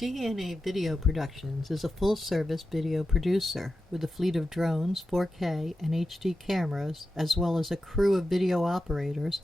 DNA Video Productions is a full-service video producer with a fleet of drones, 4K, and HD cameras, as well as a crew of video operators.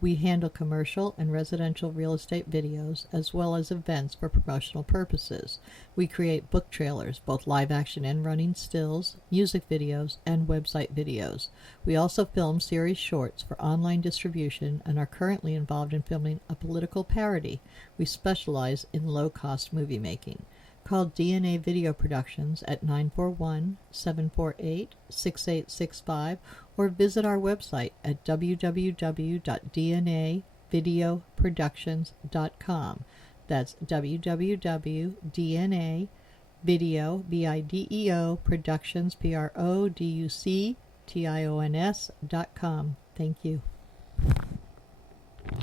We handle commercial and residential real estate videos, as well as events for promotional purposes. We create book trailers, both live-action and running stills, music videos, and website videos. We also film series shorts for online distribution and are currently involved in filming a political parody. We specialize in low-cost movie making. Call DNA Video Productions at 941-748-6865 or visit our website at www.dnavideoproductions.com. That's www.dnavideoproductions.com. Thank you.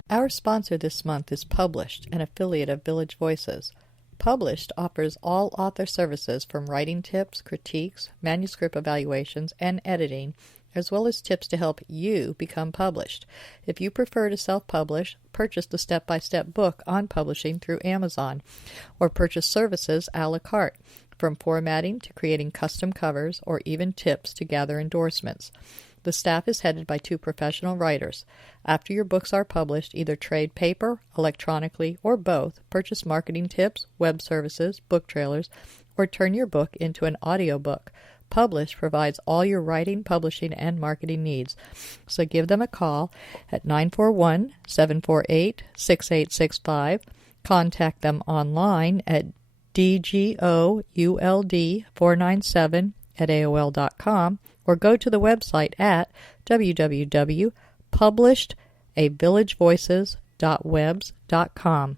Our sponsor this month is Published, an affiliate of Village Voices. Published offers all author services from writing tips, critiques, manuscript evaluations, and editing, as well as tips to help you become published. If you prefer to self-publish, purchase the step-by-step book on publishing through Amazon, or purchase services a la carte, from formatting to creating custom covers, or even tips to gather endorsements. The staff is headed by 2 professional writers. After your books are published, either trade paper, electronically, or both, purchase marketing tips, web services, book trailers, or turn your book into an audiobook. Publish provides all your writing, publishing, and marketing needs. So give them a call at 941-748-6865. Contact them online at dgould497@aol.com, or go to the website at www.publishedavillagevoices.webs.com.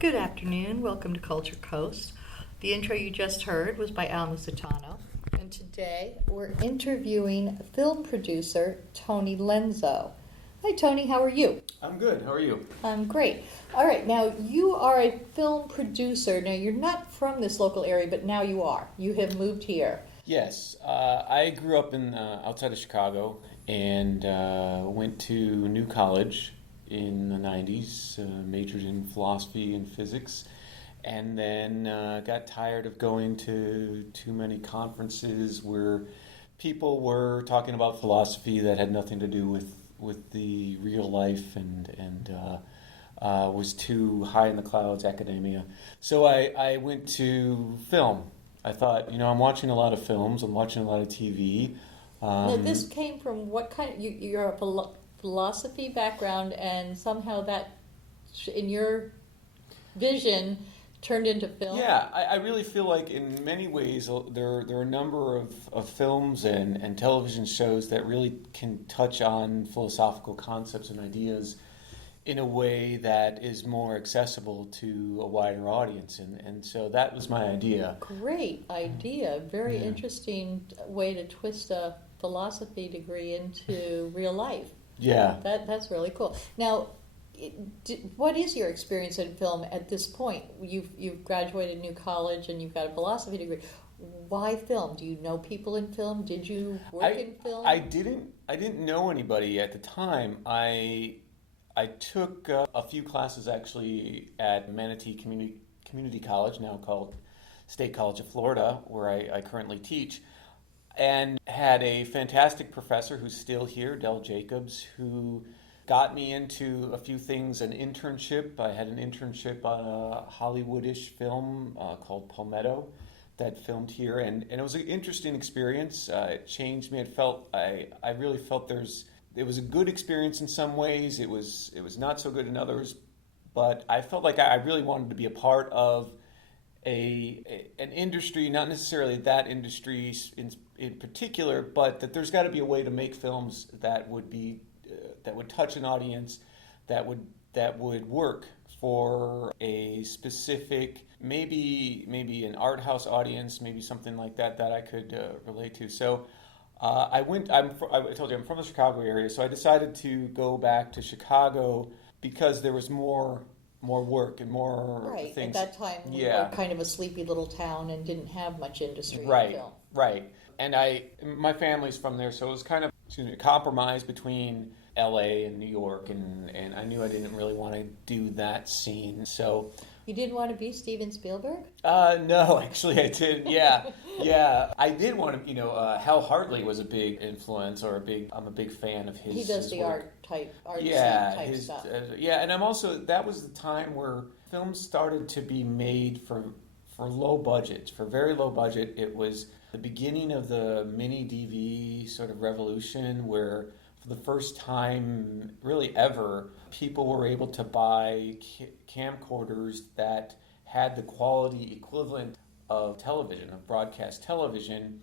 Good afternoon. Welcome to Culture Coast. The intro you just heard was by Al Musitano, and today we're interviewing film producer Tony Lenzo. Hi, Tony. How are you? I'm good. How are you? I'm great. All right. Now, you are a film producer. Now, you're not from this local area, but now you are. You have moved here. Yes. I grew up in outside of Chicago and went to New College in the 90s, majored in philosophy and physics, and then got tired of going to too many conferences where people were talking about philosophy that had nothing to do with the real life and was too high in the clouds, academia. So I went to film. I thought, I'm watching a lot of films, I'm watching a lot of TV. Now, this came from what kind of, you're a philosophy background, and somehow that, in your vision, turned into film? Yeah, I really feel like in many ways there are a number of films and television shows that really can touch on philosophical concepts and ideas in a way that is more accessible to a wider audience. And so that was my idea. Great idea. Very interesting way to twist a philosophy degree into real life. Yeah. That's really cool. Now, what is your experience in film at this point? You've graduated New College and you've got a philosophy degree. Why film? Do you know people in film? Did you work in film? I didn't know anybody at the time. I took a few classes actually at Manatee Community College, now called State College of Florida, where I currently teach, and had a fantastic professor who's still here, Del Jacobs, who got me into a few things. An internship. I had an internship on a Hollywood-ish film called Palmetto that filmed here, and it was an interesting experience. It changed me. I really felt it was a good experience in some ways. It was not so good in others, but I felt like I really wanted to be a part of an industry, not necessarily that industry in particular, but that there's got to be a way to make films that would be that would touch an audience, that would work for a specific, maybe an art house audience, maybe something like that I could relate to. So I told you I'm from the Chicago area, so I decided to go back to Chicago because there was more work and more right. things. At that time, we were kind of a sleepy little town and didn't have much industry in film. Right. And my family's from there, so it was kind of a compromise between LA and New York, and I knew I didn't really want to do that scene. So you didn't want to be Steven Spielberg? No, actually I didn't. Yeah. I did want to. Hal Hartley was a big influence, I'm a big fan of his. He does his the work. type stuff. And that was the time where films started to be made for low budgets, for very low budget. It was the beginning of the mini DV sort of revolution, where for the first time, really ever, people were able to buy camcorders that had the quality equivalent of television, of broadcast television,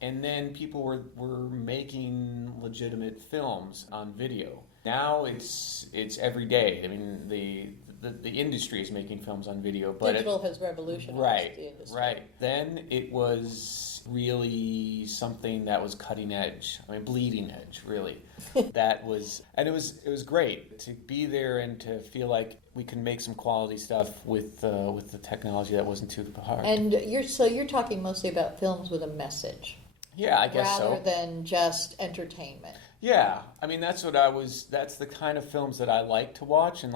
and then people were making legitimate films on video. Now it's every day. I mean, the industry is making films on video, but digital has revolutionized the industry. Right. Then it was really something that was cutting edge. I mean, bleeding edge, really. It was great to be there and to feel like we can make some quality stuff with the technology that wasn't too hard. And you're talking mostly about films with a message. Yeah, I guess so. Rather than just entertainment. Yeah, I mean that's the kind of films that I like to watch and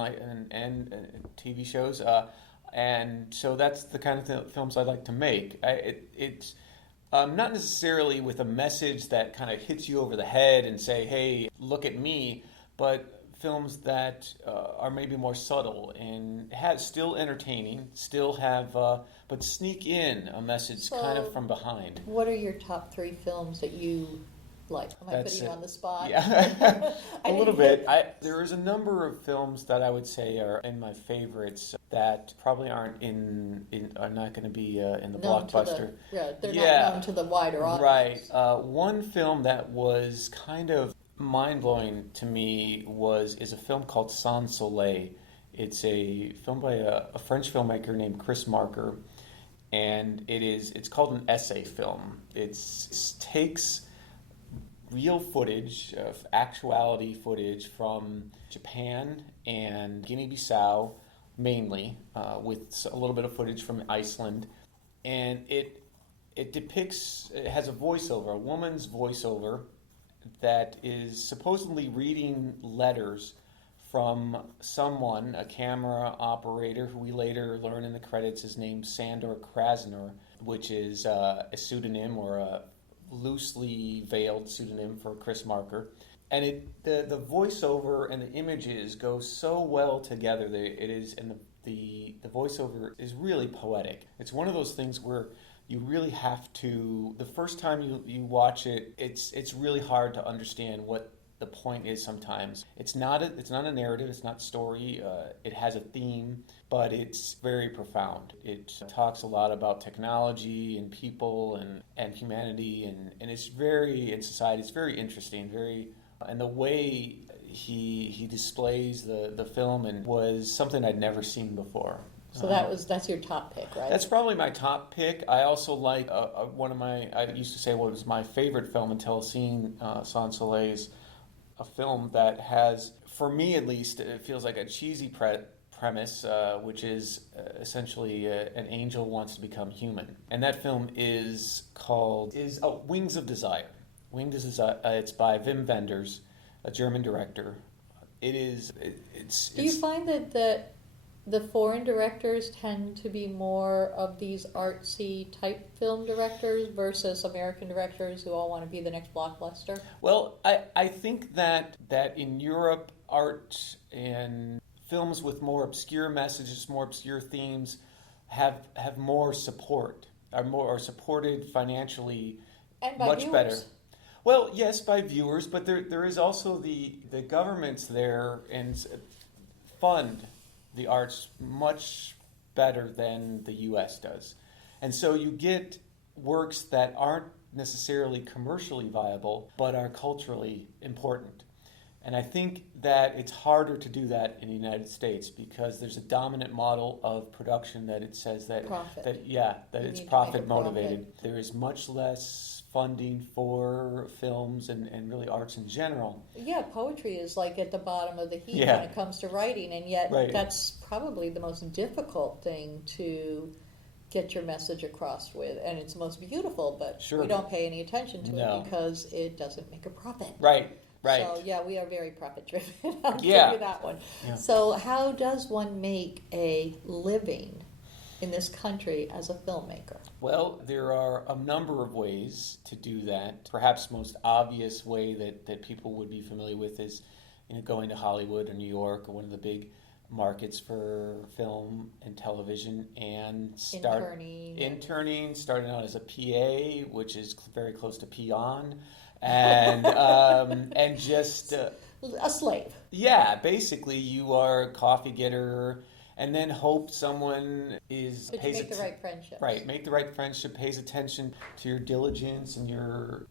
TV shows, and so that's the kind of films I like to make. It's not necessarily with a message that kind of hits you over the head and say, "Hey, look at me," but films that are maybe more subtle and still entertaining, but sneak in a message kind of from behind. What are your top 3 films that you like? Am I putting you on the spot? Yeah, a little bit. There is a number of films that I would say are in my favorites that probably are not going to be in the blockbuster. They're not known to the wider audience. Right. One film that was kind of mind-blowing to me is a film called Sans Soleil. It's a film by a French filmmaker named Chris Marker, and it's called an essay film. It takes real footage, of actuality footage from Japan and Guinea-Bissau, mainly, with a little bit of footage from Iceland, and it has a voiceover, a woman's voiceover, that is supposedly reading letters from someone, a camera operator, who we later learn in the credits is named Sandor Krasner, which is a pseudonym or a loosely veiled pseudonym for Chris Marker. And the voiceover and the images go so well together. The voiceover is really poetic. It's one of those things where you really have to, the first time you watch it, it's really hard to understand what the point is sometimes. It's not a narrative, it's not story, it has a theme, but it's very profound. It talks a lot about technology and people and humanity, and it's in society, it's very interesting, and the way he displays the film and was something I'd never seen before. So that's your top pick, right? That's probably my top pick. I also like I used to say what was my favorite film until seeing Sans Soleil's, a film that has, for me at least, it feels like a cheesy premise, which is essentially an angel wants to become human. And that film is called Wings of Desire. Wings of Desire. It's by Wim Wenders, a German director. Do you find that the foreign directors tend to be more of these artsy type film directors versus American directors who all want to be the next blockbuster? Well, I think that in Europe, art and films with more obscure messages, more obscure themes, have more support, are supported financially and by much viewers. Better. Well, yes, by viewers, but there is also the governments there and fund the arts much better than the U.S. does. And so you get works that aren't necessarily commercially viable, but are culturally important. And I think that it's harder to do that in the United States because there's a dominant model of production that it says that it's profit motivated. There is much less funding for films and really arts in general. Yeah, poetry is like at the bottom of the heap when it comes to writing, and yet that's probably the most difficult thing to get your message across with, and it's the most beautiful, but we don't pay any attention to it because it doesn't make a profit. Right. So, we are very profit-driven. I'll give you that one. Yeah. So how does one make a living in this country as a filmmaker? Well, there are a number of ways to do that. Perhaps most obvious way that people would be familiar with is going to Hollywood or New York or one of the big markets for film and television and interning, starting out as a PA, which is very close to peon. And just a slave. Yeah, basically you are a coffee getter, and then hope someone make the right friendship. Right, make the right friendship, pays attention to your diligence and your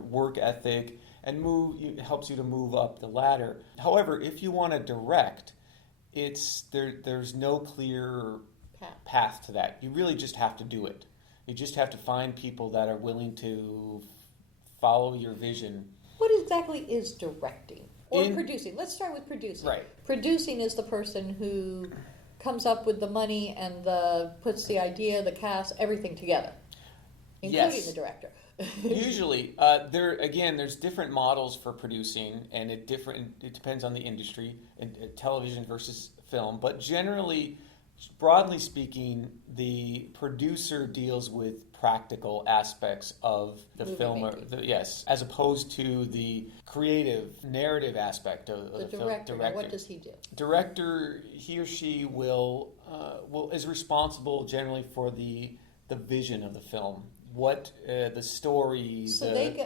work ethic, and helps you to move up the ladder. However, if you want to direct, there's no clear path to that. You really just have to do it. You just have to find people that are willing to follow your vision. What exactly is directing or producing? Let's start with producing. Right. Producing is the person who comes up with the money and puts the idea, the cast, everything together, including the director. Usually, there's different models for producing, and it depends on the industry, television versus film. But generally, broadly speaking, the producer deals with practical aspects of the film, as opposed to the creative narrative aspect of the director. Now, what does he do? Director, he or she is responsible generally for the vision of the film. What the story,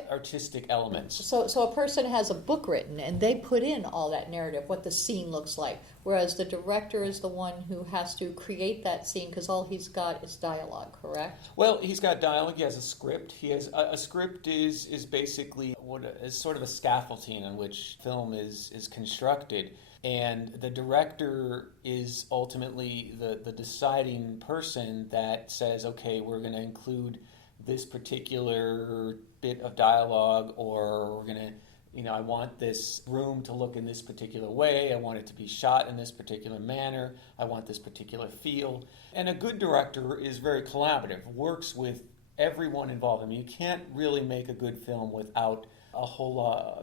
artistic elements. So a person has a book written, and they put in all that narrative, what the scene looks like, whereas the director is the one who has to create that scene because all he's got is dialogue, correct? Well, he's got dialogue. He has a script. He has a script is basically is sort of a scaffolding on which film is constructed. And the director is ultimately the deciding person that says, okay, we're going to include this particular bit of dialogue, or we're going to, I want this room to look in this particular way. I want it to be shot in this particular manner. I want this particular feel. And a good director is very collaborative, works with everyone involved. I mean, you can't really make a good film without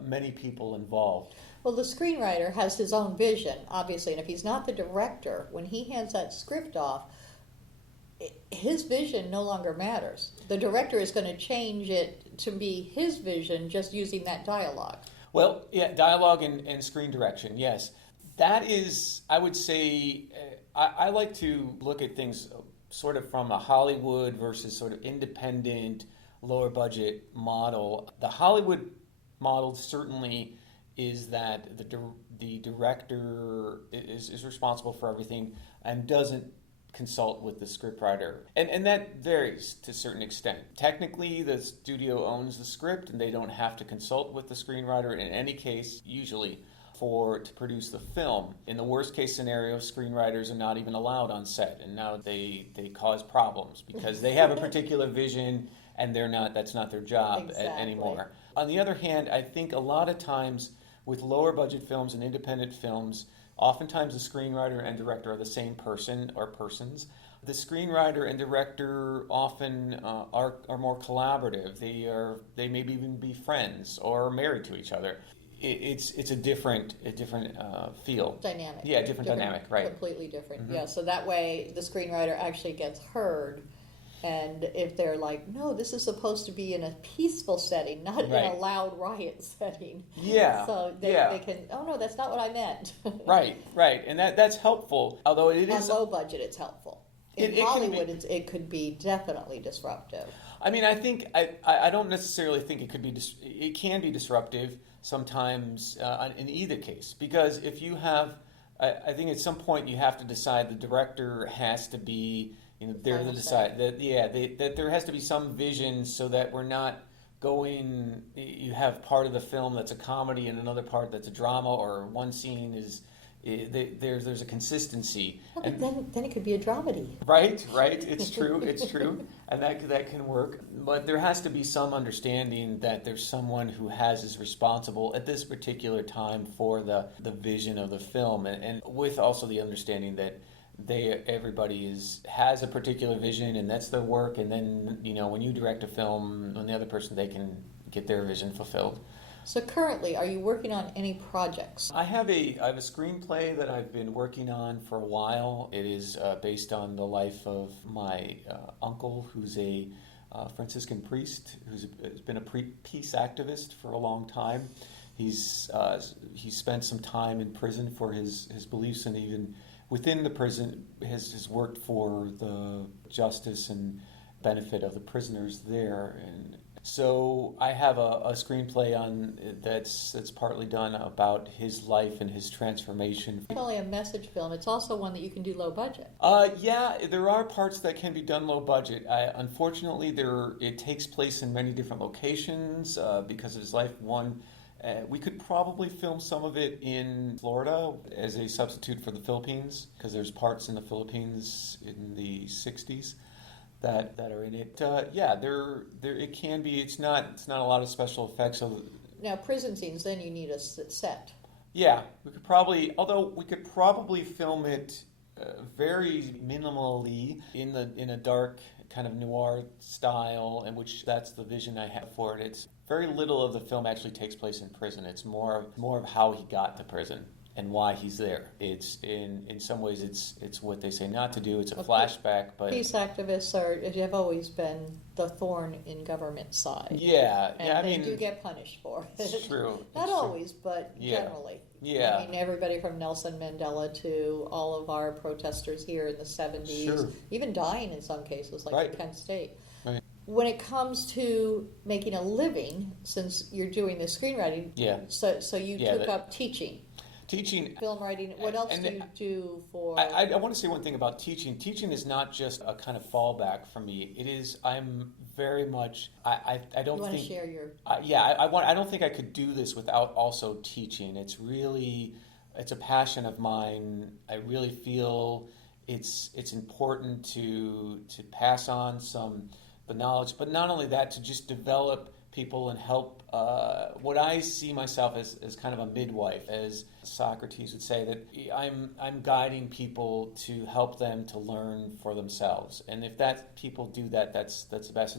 many people involved. Well, the screenwriter has his own vision, obviously, and if he's not the director, when he hands that script off, his vision no longer matters. The director is going to change it to be his vision just using that dialogue. Well, yeah, dialogue and screen direction, yes. That is, I would say, I like to look at things sort of from a Hollywood versus sort of independent, lower budget model. The Hollywood model certainly is that the director is responsible for everything and doesn't consult with the scriptwriter. And that varies to a certain extent. Technically, the studio owns the script and they don't have to consult with the screenwriter in any case, usually, to produce the film. In the worst case scenario, screenwriters are not even allowed on set, and now they cause problems because they have a particular vision and that's not their job anymore. On the other hand, I think a lot of times with lower budget films and independent films, oftentimes the screenwriter and director are the same person or persons. The screenwriter and director often are more collaborative. They maybe even be friends or married to each other. It's a different feel. Dynamic. Yeah, different dynamic, right. Completely different. Mm-hmm. Yeah, so that way the screenwriter actually gets heard. And if they're like, no, this is supposed to be in a peaceful setting, not in a loud riot setting. Yeah. So they can, oh no, that's not what I meant. Right. And that's helpful, although it is... On low budget, it's helpful. In Hollywood, it could be definitely disruptive. I mean, I think, I don't necessarily think it can be disruptive sometimes in either case. Because if you have I think at some point you have to decide the director has to be, they're the Final decide that that there has to be some vision so that we're not going. You have part of the film that's a comedy and another part that's a drama, or one scene is there's a consistency. Well, but then it could be a dramedy. Right. It's true, and that can work. But there has to be some understanding that there's someone who is responsible at this particular time for the vision of the film, and with also the understanding that everybody has a particular vision, and that's their work. And then when you direct a film, on the other person, they can get their vision fulfilled. So currently, are you working on any projects? I have a screenplay that I've been working on for a while. It is based on the life of my uncle, who's a Franciscan priest who's been a peace activist for a long time. He's spent some time in prison for his beliefs, and even within the prison has worked for the justice and benefit of the prisoners there. And so I have a screenplay on that's partly done about his life and his transformation. It's not only a message film, it's also one that you can do low budget. Yeah, there are parts that can be done low budget. Unfortunately, it takes place in many different locations because of his life. We could probably film some of it in Florida as a substitute for the Philippines, because there's parts in the Philippines in the 60s. That are in it. It can be. It's not a lot of special effects. So now, prison scenes, then you need a set. Yeah, we could probably film it very minimally in a dark kind of noir style, in which that's the vision I have for it. It's very little of the film actually takes place in prison. It's more of how he got to prison and why he's there. It's in some ways it's what they say not to do. It's a flashback, but peace activists have always been the thorn in government's side. Yeah, and they do get punished for it. It's true. Not always, but generally. Yeah. I mean, everybody from Nelson Mandela to all of our protesters here in the 70s, even dying in some cases, like in Penn State. Right. When it comes to making a living, since you're doing the screenwriting, so you took up teaching. Teaching, film writing. What else do you do for? I want to say one thing about teaching. Teaching is not just a kind of fallback for me. It is. I'm very much. I don't. You want think, to share your? I don't think I could do this without also teaching. It's a passion of mine. I really feel it's important to pass on the knowledge, but not only that, to just develop people and help. What I see myself as kind of a midwife, as Socrates would say, that I'm guiding people to help them to learn for themselves. And if people do that, that's the best.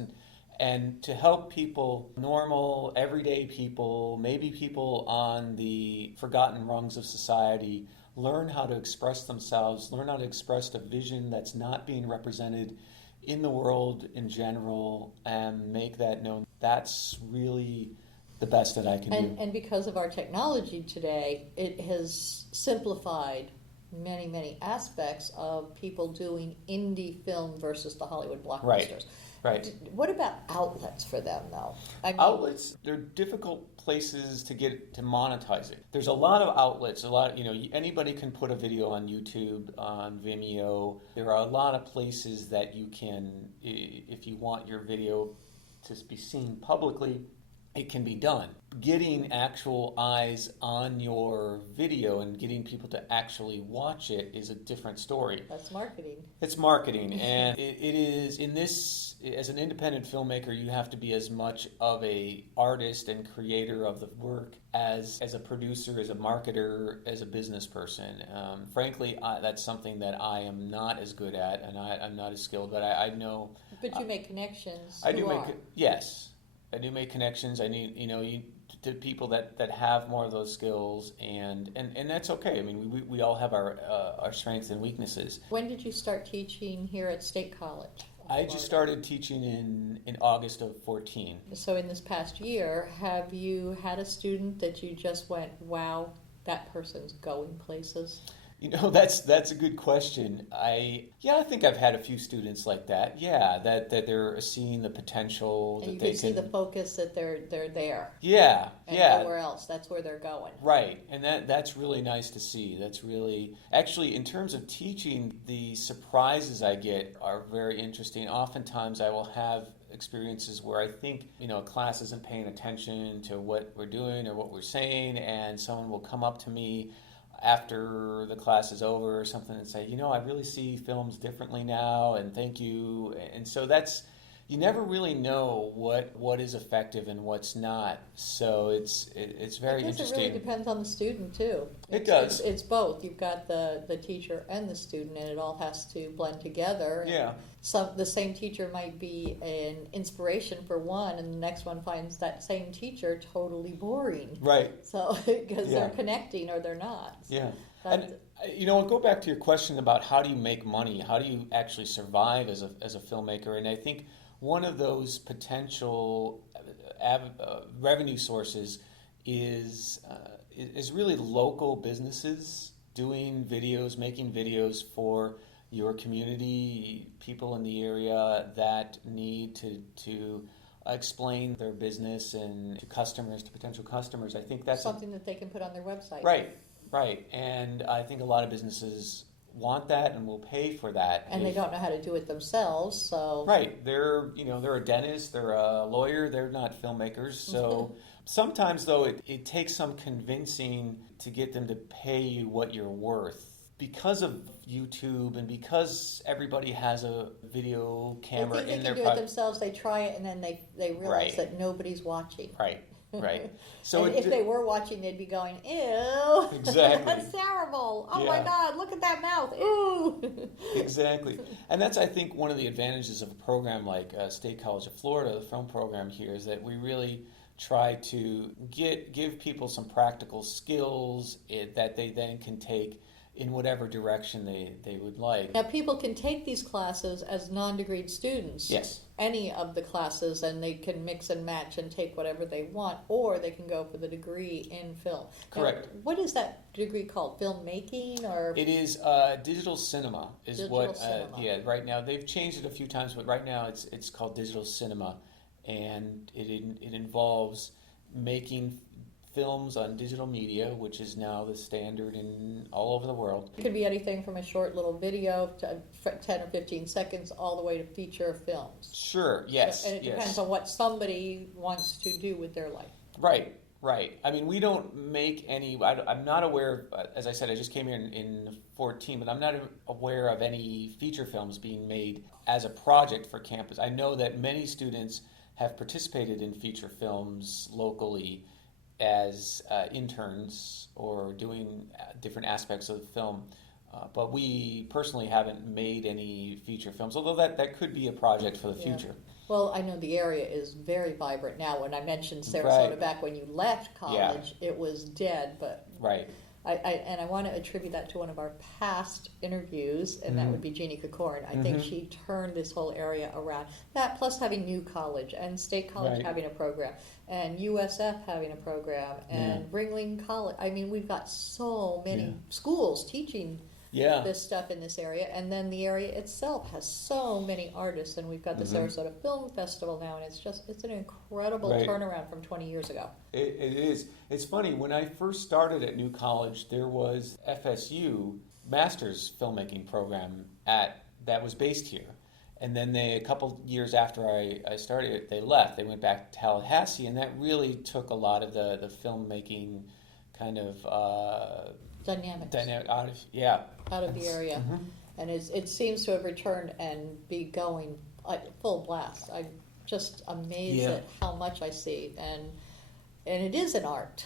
And to help people, normal, everyday people, maybe people on the forgotten rungs of society, learn how to express themselves, learn how to express a vision that's not being represented in the world in general, and make that known. That's really the best that I can do. And because of our technology today, it has simplified many, many aspects of people doing indie film versus the Hollywood blockbusters. Right. What about outlets for them, though? Outlets, they're difficult places to monetize it. There's a lot of outlets. Anybody can put a video on YouTube, on Vimeo. There are a lot of places that you can, if you want your video to be seen publicly, it can be done. Getting actual eyes on your video and getting people to actually watch it is a different story. That's marketing. It's marketing, and it is in this. As an independent filmmaker, you have to be as much of a artist and creator of the work as a producer, as a marketer, as a business person. Frankly, that's something that I am not as good at, and I'm not as skilled. But I know. But you make connections. Yes. I do make connections. I need, to people that have more of those skills, and that's okay. I mean, we all have our strengths and weaknesses. When did you start teaching here at State College? I just started teaching in August of 2014. So in this past year, have you had a student that you just went, wow, that person's going places? That's a good question. I think I've had a few students like that. Yeah, that they're seeing the potential And that you they can see the focus that they're there. Yeah, and yeah. nowhere else. That's where they're going. Right, and that's really nice to see. That's really actually in terms of teaching, the surprises I get are very interesting. Oftentimes, I will have experiences where I think a class isn't paying attention to what we're doing or what we're saying, and someone will come up to me after the class is over or something and say, I really see films differently now, and thank you. And so you never really know what is effective and what's not. So it's very interesting. It really depends on the student too. It does. It's both. You've got the teacher and the student, and it all has to blend together. Yeah. The same teacher might be an inspiration for one, and the next one finds that same teacher totally boring. Right. So because they're connecting or they're not. Yeah. And I'll go back to your question about how do you make money? How do you actually survive as a filmmaker? And I think one of those potential revenue sources is really local businesses doing videos, making videos for your community, people in the area that need to explain their business and to potential customers. I think that's something that they can put on their website. Right. And I think a lot of businesses want that and will pay for that. And they don't know how to do it themselves, so... Right. They're a dentist, they're a lawyer, they're not filmmakers. So sometimes, though, it takes some convincing to get them to pay you what you're worth. Because of YouTube and because everybody has a video camera in their... They think they can do it themselves, they try it, and then they realize that nobody's watching. Right. So if they were watching, they'd be going, ew, exactly. That's terrible. Oh my God, look at that mouth. Ew. Exactly. And that's, I think, one of the advantages of a program like State College of Florida, the film program here, is that we really try to give people some practical skills that they then can take in whatever direction they would like. Now, people can take these classes as non-degreed students. Yes. Any of the classes, and they can mix and match and take whatever they want, or they can go for the degree in film. Correct. Now, what is that degree called? Filmmaking, or? It is digital cinema. Cinema. Right now they've changed it a few times, but right now it's called digital cinema, and it involves making films on digital media, which is now the standard in all over the world. It could be anything from a short little video to 10 or 15 seconds all the way to feature films. Sure, yes. And it depends on what somebody wants to do with their life. Right. I mean, we don't make any... I'm not aware of... As I said, I just came here in 2014, but I'm not aware of any feature films being made as a project for campus. I know that many students have participated in feature films locally as interns or doing different aspects of the film, but we personally haven't made any feature films, although that could be a project for the future. Well, I know the area is very vibrant now. When I mentioned Sarasota back when you left college, it was dead, but I want to attribute that to one of our past interviews, and that would be Jeannie Kokorin. I think she turned this whole area around. That plus having New College and State College having a program, and USF having a program, and Ringling College. I mean, we've got so many schools teaching this stuff in this area, and then the area itself has so many artists, and we've got the Sarasota Film Festival now, and it's an incredible turnaround from 20 years ago. It is. It's funny, when I first started at New College, there was FSU Master's Filmmaking Program that was based here. And then a couple years after I started it, they left. They went back to Tallahassee, and that really took a lot of the filmmaking kind of... Dynamics out of the area, and it seems to have returned and be going full blast. I'm just amazed at how much I see, and it is an art.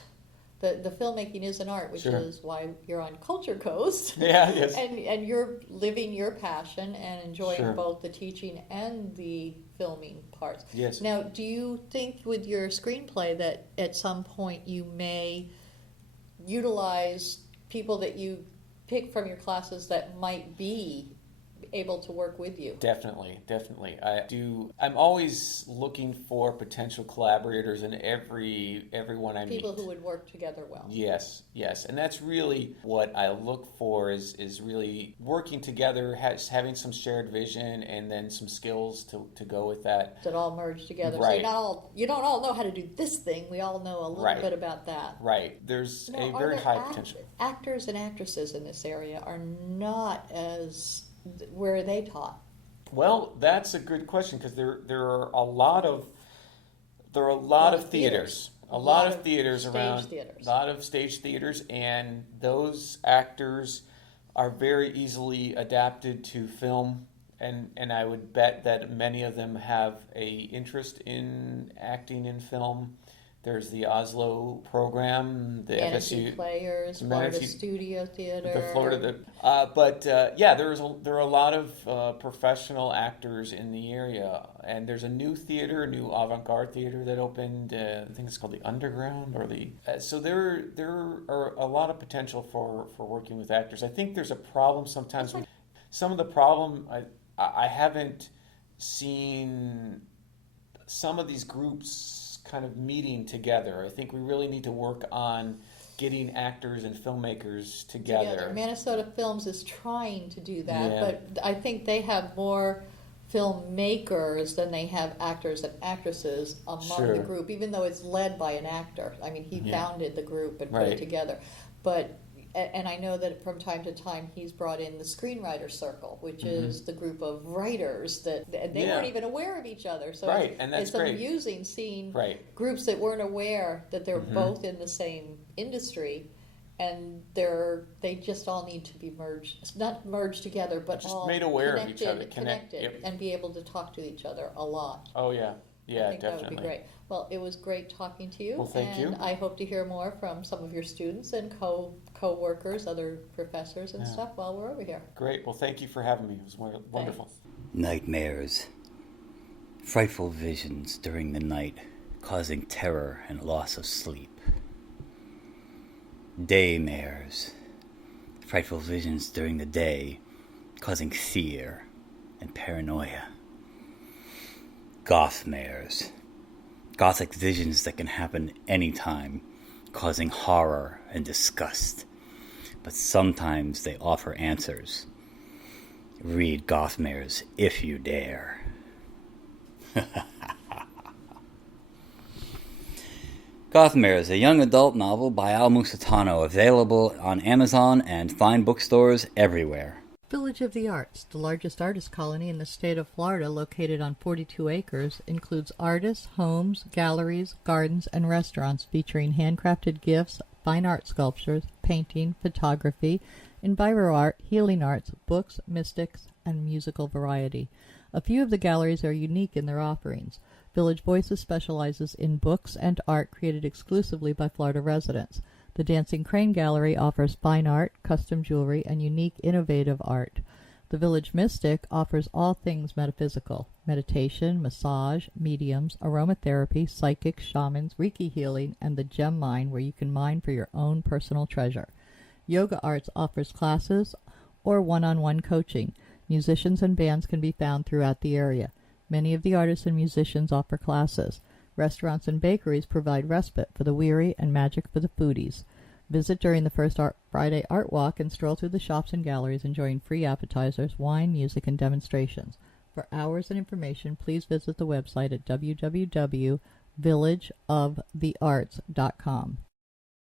The filmmaking is an art, which is why you're on Culture Coast. And you're living your passion and enjoying both the teaching and the filming parts. Yes. Now, do you think with your screenplay that at some point you may utilize people that you pick from your classes that might be able to work with you. Definitely. I'm always looking for potential collaborators in everyone I meet. People who would work together well. Yes, and that's really what I look for is really working together, having some shared vision, and then some skills to go with that. That all merge together. Right. So you don't all know how to do this thing. We all know a little bit about that. Right. There's a very high potential. Actors and actresses in this area are not as... Where are they taught? Well, that's a good question, because there are a lot of theaters. A lot of theaters around. A lot of stage theaters, and those actors are very easily adapted to film, and I would bet that many of them have a interest in acting in film. There's the Oslo program, the Manatee FSU Players, Florida Studio Theater. There are a lot of professional actors in the area, and there's a new avant-garde theater that opened. I think it's called the Underground, so there are a lot of potential for working with actors. I think there's a problem sometimes. Some of the problem I haven't seen some of these groups kind of meeting together. I think we really need to work on getting actors and filmmakers together. Minnesota Films is trying to do that, but I think they have more filmmakers than they have actors and actresses among the group, even though it's led by an actor. I mean, he founded the group and put it together. And I know that from time to time he's brought in the Screenwriter Circle, which is the group of writers that they weren't even aware of each other. So it's amusing seeing groups that weren't aware that they're both in the same industry, and they just all need to be not merged together, but just all made aware of each other, connected, and be able to talk to each other a lot. Oh yeah. Yeah, I think definitely. That would be great. Well, it was great talking to you. Well, thank you. And I hope to hear more from some of your students and co-workers, other professors and stuff while we're over here. Great. Well, thank you for having me. It was wonderful. Thanks. Nightmares. Frightful visions during the night, causing terror and loss of sleep. Daymares. Frightful visions during the day, causing fear and paranoia. Gothmares. Gothic visions that can happen anytime, causing horror and disgust. But sometimes they offer answers. Read Gothmares if you dare. Gothmares, a young adult novel by Al Musitano, available on Amazon and fine bookstores everywhere. Village of the Arts, the largest artist colony in the state of Florida, located on 42 acres, includes artists, homes, galleries, gardens, and restaurants featuring handcrafted gifts, fine art sculptures, painting, photography, enviro art, healing arts, books, mystics, and musical variety. A few of the galleries are unique in their offerings. Village Voices specializes in books and art created exclusively by Florida residents. The Dancing Crane Gallery offers fine art, custom jewelry, and unique, innovative art. The Village Mystic offers all things metaphysical: meditation, massage, mediums, aromatherapy, psychics, shamans, Reiki healing, and the gem mine, where you can mine for your own personal treasure. Yoga Arts offers classes or one-on-one coaching. Musicians and bands can be found throughout the area. Many of the artists and musicians offer classes. Restaurants and bakeries provide respite for the weary and magic for the foodies. Visit during the first Friday Art Walk and stroll through the shops and galleries enjoying free appetizers, wine, music, and demonstrations. For hours and information, please visit the website at www.villageofthearts.com.